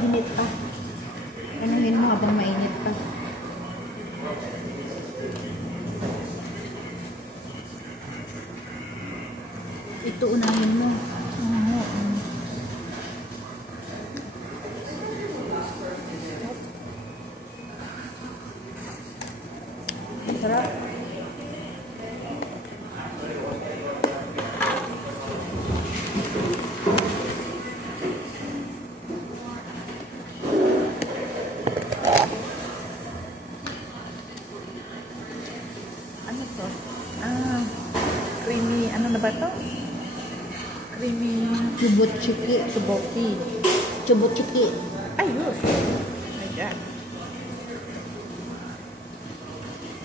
Init pa. Anuhin mo habang mainit pa. Ito unahin mo. Sarap. Ano to? Creamy. Ano na ba to? Creamy. Chubochiki. Chubochiki. Ayun. My God.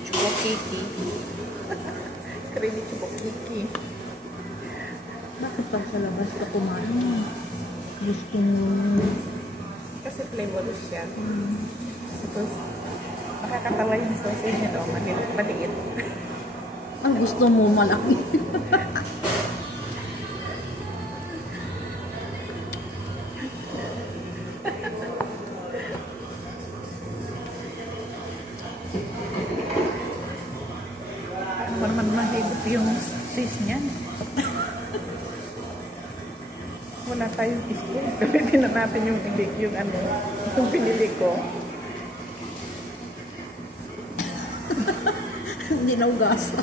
Chubokiki. Creamy chubokiki. Bakit pag sa labas ka kumain? Gusto mo. Kasi flavorless siya. Tapos, makakatawa yung sausage nito. Maliit. Ang gusto mo malaki. Naman mahigit yung cheese niyan. Wala tayong spoon. Gamitin na natin yung pinili ko. Hindi na ugasa.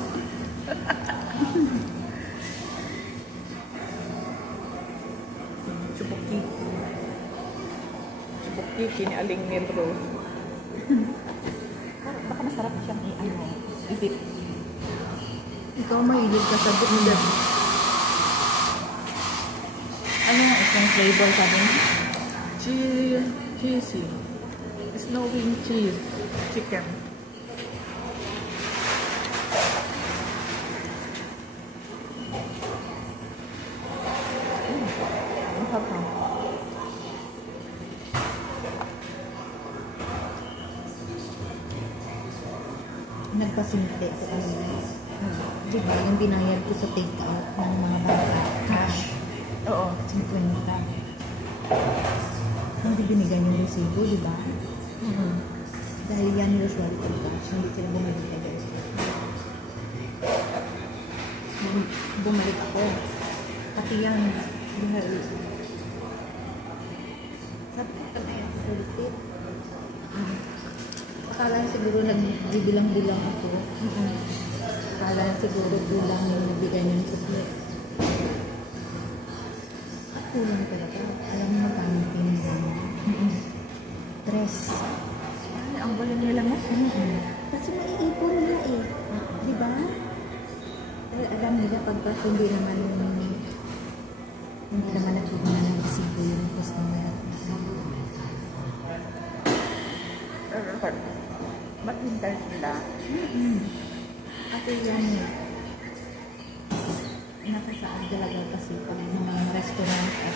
Chubokiki ni Aling Neil Rose. Baka masarap siyang i-dip. Ikaw mahilig ka sa bukilan. Ano nga itong flavor sabi mo? Cheesy. Snowing cheese. Chicken. Nagpasimple ko kanina. Diba yung binayad ko sa take-out ng mga bata? Cash. Oo. 50. Hindi binigay yung resibo, diba? Dahil yan usual ko cash. Hindi sila bumalik agad. Bumalik ako. Pati yan. Sabi ko na yan. Ulit. Akala siguro nagbibilang-bilang ako. Akala siguro bilang yung nabigay ng suklet. Kulang talaga. Alam mo magkano pinila mo. Dress. Ay, ang galing nila mo. Kasi maiipon nila eh. Diba? Alam nila pagka hindi naman nagpupunta ng resibo yung customer. Ba't hintay sila? Ako yan eh. Nakasaan talaga kasi pag mga restaurant at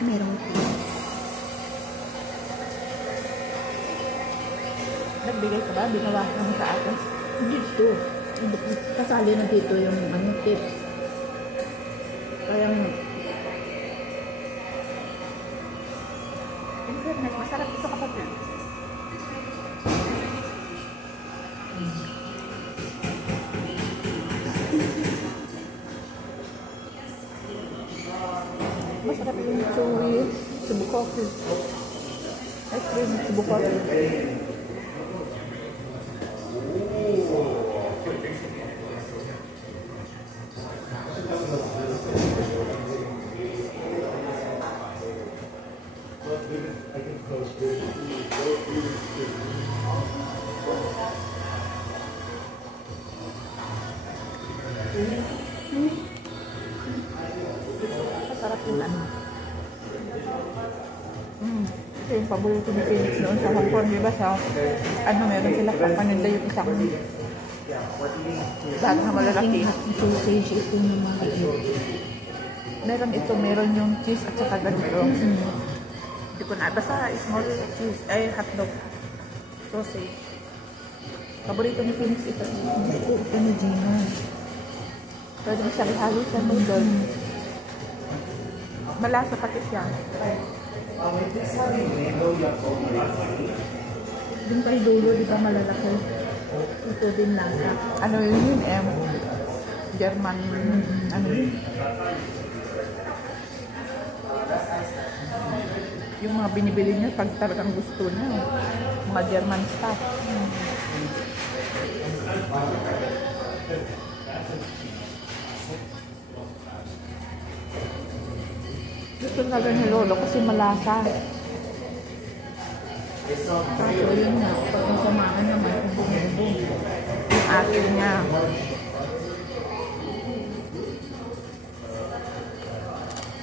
meron po. Nagbigay ka ba? Binawasan mo sa atas? Dito. Kasali na dito yung tip. Kaya internet, masarap ito kapatid. Masarap yung chewy Cebu coffee. Ice cream Cebu coffee. Masarap yung ito yung paborito ni Phoenix noon sa Hong Kong, diba sa meron sila papaninda yung isang bag na malalaki. sausage ito yung mga Meron yung cheese at saka ganito. Hindi ko na, basta small cheese, ay hotdog sausage. Paborito ni Phoenix ito. ito ni Gina. Pwede mo siya ihalo sa noodle. Malasa pati siya. Doon kay dulo, di ba malalaki? Ito din lasa. Ano yun German, ano yun? Yung mga binibili niya pag talagang gusto niya. Mga German stuff. Gusto talaga ni Lolo kasi malasa. Kaso yun nga, pag masamaan naman, ubong-ubong. Yung asin niya.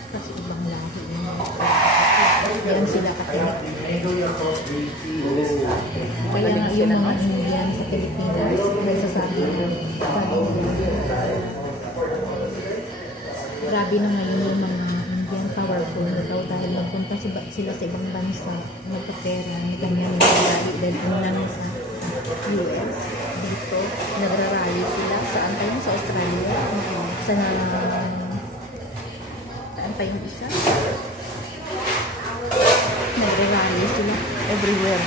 Kasi ibang lahi yun. Yan sila katinik. Kaya nga yung mga Indian sa Pilipinas, kaysa sa akin, grabe na ngayon yung mga Indian powerful na daw dahil magpunta sila sa ibang bansa, magpapera, ganyan yung rally dahil ano lang sa US. Dito, nagrarally sila. Saan tayo? Sa Australia? Sa saan tayo isa? Nagrarally sila Everywhere.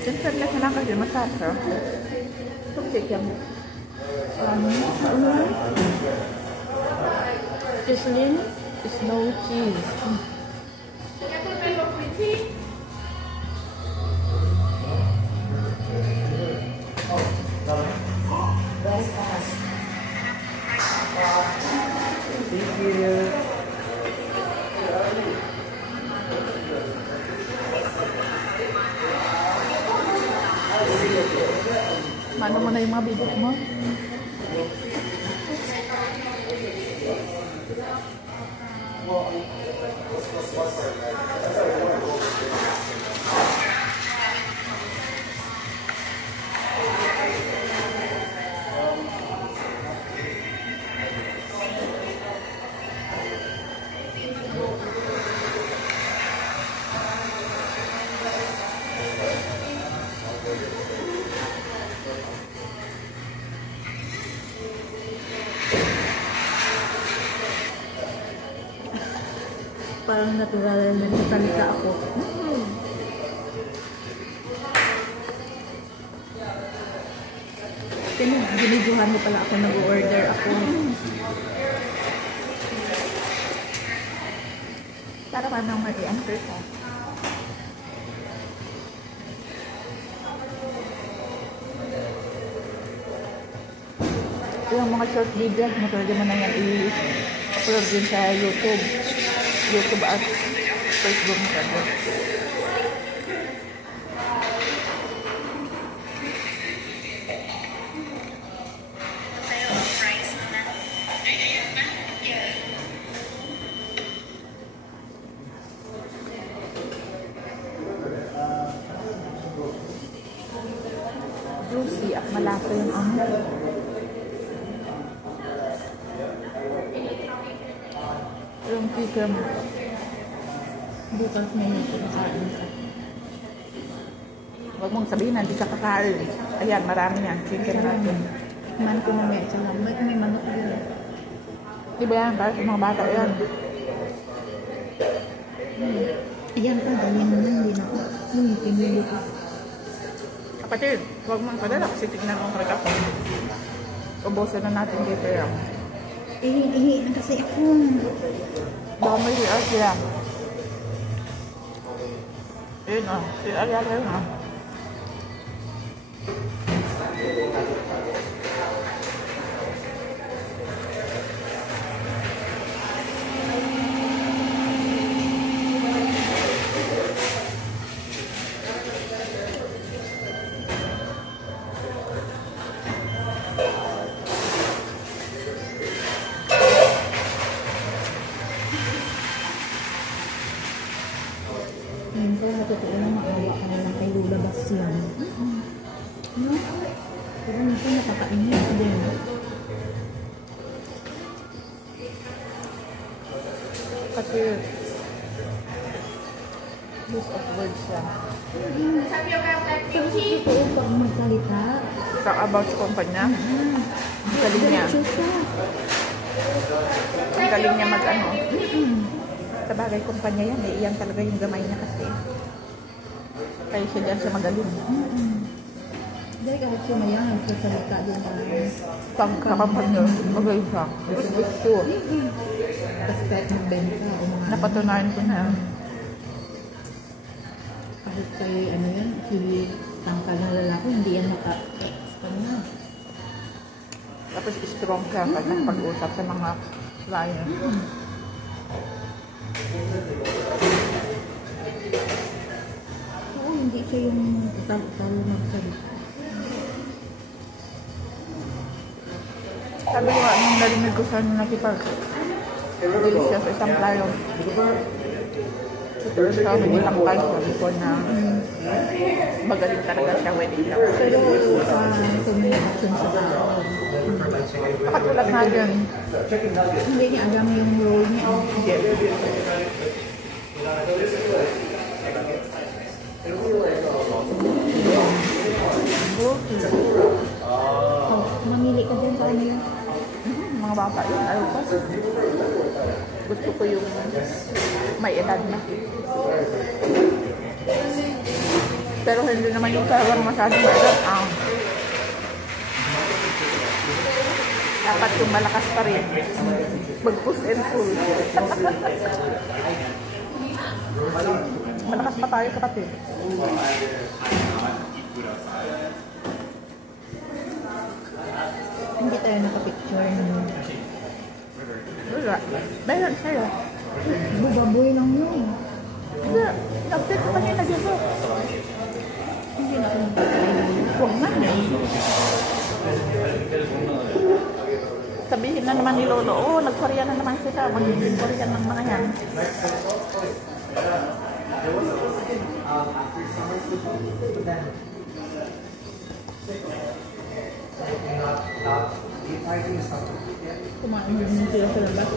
Siyempre lang lang kasi masasa. Tupsik yan. Sicilian Snow cheese. Thank you. Mano mo na yung mga bibig mo? parang natural na nagsalita ako. Binidyohan mo pala ako, nag-order ako. Para ka nang mag-i-answer ka. Yung mga short videos, matulad mo na yan i-upload din sa YouTube. YouTube at Facebook mo ka. Juicy at malasa yung ano. Yung chicken. Bukas may nagkakain ka. Huwag mong sabihin na hindi ka kakain. Ayan, marami yan. Chicken natin. Man ko mamaya sa lambat, may manok din. Di ba yan? Para sa mga bata yan. Ayan pa, ganyan mo na, hindi na ako. Pinili ko. Kapatid, huwag mong padala kasi tignan mo talaga ako. Ubusin na natin dito yan. Ihi na kasi ako. Baka may CR sila. Ayun o, CR yata yun o. Ngayon ko, totoo na maawa ka na lang kay Lula Bastian. No? Pero minsan nakakainis din. Kasi use of words siya. Pero totoo pag magsalita. Talk about sa kumpanya. Galing niya. Diretso siya. Ang galing niya mag-ano. Sa bagay kumpanya yan, eh. Iyan talaga yung gamay niya kasi. Kaya siya dyan siya magaling. Dahil kahit sumaya, nagsasalita din na Pagkakampanya, magaling siya. Gusto. respect ng benta. Napatunayan ko na. Kahit kay ano yan, si tangkal na lalaki, hindi yan kanya. Tapos strong siya pag nagpag-usap sa mga client. Oo, hindi siya yung talo magsalita. Sabi ko nga, nung narinig ko siya nung nakipag-deal siya sa isang client. Pero siya, may ilang times sabi ko na magaling talaga siya when it comes. Pero communication sa tao. Nakatulad nga dyan. Hindi niya alam yung role niya. Oh, mamili ka din paano yun? Mga bata yun, ayaw ko. Gusto ko yung may edad na. Pero hindi naman yung parang masyadong may edad. Dapat yung malakas pa rin. Mag-push and pull. Malakas pa tayo kapatid. Hindi tayo nakapicture ng Wala. Meron sa'yo. bubaboy lang yun. Hindi. Nag-text ko kanina dito. Hindi na ako nagpapalala. Huwag na. Sabihin na naman ni Lolo, oh, nag-Korea na naman sila. Magiging Korean ng mga yan. Kumain mo din sila sa labas.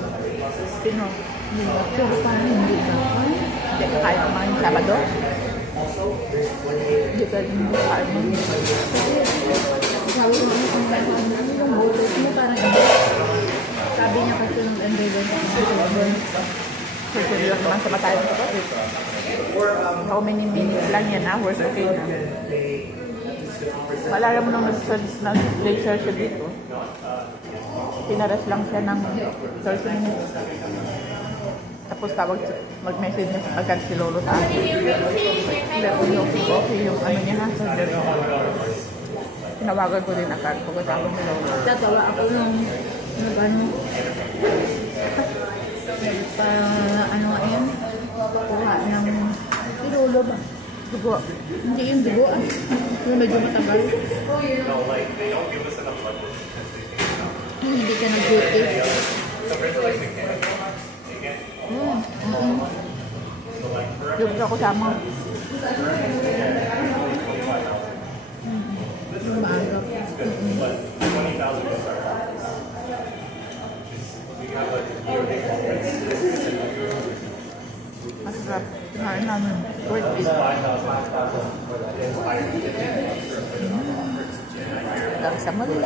Sino? Hindi ba? Pero paano hindi ba? Hindi ka kain naman yung Sabado? Hindi ka rin kain mo. Sabi mo kung ano yung bolos mo parang iba. Sabi niya kasi nung endeavor sa Surgery lang naman sa matayo ko to. How many minutes lang yan, hours, okay na. Malala mo nung nag-lecture siya dito. Pinaras lang siya ng 30 minutes. Tapos mag-message niya agad si Lolo sa akin. Okay yung ano niya ha, surgery. Tinawagan ko din agad pagkatapos ni Lolo. Tatawa ako nung ano ano nga yan? Kuha ng pirulo ba? Dugo. Hindi yung dugo yung medyo matabal. Hindi ka nag-duty. Yung ako sama. Yung maagap. Masarap. Kinain namin. Worth it. Hanggang sa muli.